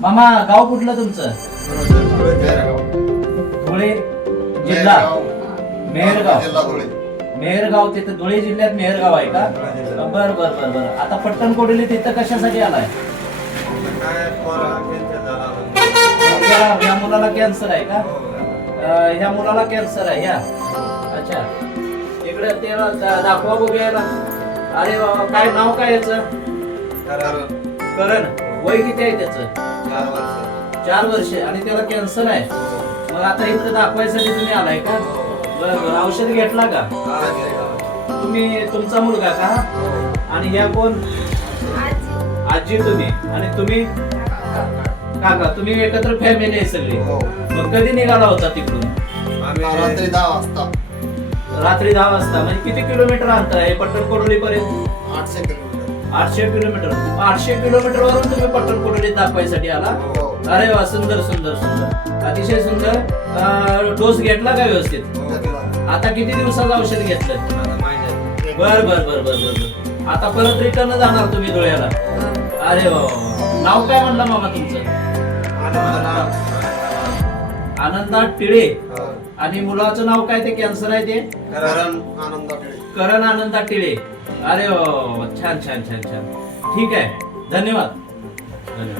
मामा गाव कुठलं तुमचं? धुळे जिल्हा मेहरगाव. मेहरगाव तिथे धुळे जिल्ह्यात मेहरगाव आहे का? बर बर बर बर. आता पट्टण कोडोली तिथं कशासाठी आलाय? या मुलाला कॅन्सर आहे का? ह्या मुलाला कॅन्सर आहे या. अच्छा इकडे ते दाखवा बघूया. अरे बाबा काय नाव काय याचं? करण. वय किती आहे त्याचं? 4 वर्ष. आणि त्याला कॅन्सर आहे. मग आता इकडे दाखवायसाठी तुम्ही आलाय का? बरं औषध घेतला का? तुम्ही तुमचा मुलगा का? आणि या कोण? आजी तुम्ही. आणि तुम्ही काका. तुम्ही एकत्र फॅमिली आहे सगळी. मग कधी निघाला होता तिकडून? रात्री 10 वाजता. रात्री 10 वाजता. म्हणजे किती किलोमीटर अंतर आहे पट्टण कोडोली पर्यंत? 800 किलोमीटर. 800 किलोमीटर. 800 किलोमीटर वरून तुम्ही पट्टण कोडोली दाखवायसाठी आला? अरे वा सुंदर सुंदर सुंदर अतिशय सुंदर. डोस घेतला का व्यवस्थित? आता किती दिवसाचं औषध घेतलं? बर बर बर बर बर. आता परत रिटर्न जाणार तुम्ही धुळ्याला? अरे वा. नाव काय म्हणलं मामा तुमचं? आनंदा टिळे. आणि मुलाचं नाव काय ते कॅन्सर आहे ते? करण आनंदा टिळे. अरे वा छान छान छान छान. ठीक आहे धन्यवाद. धन्यवाद.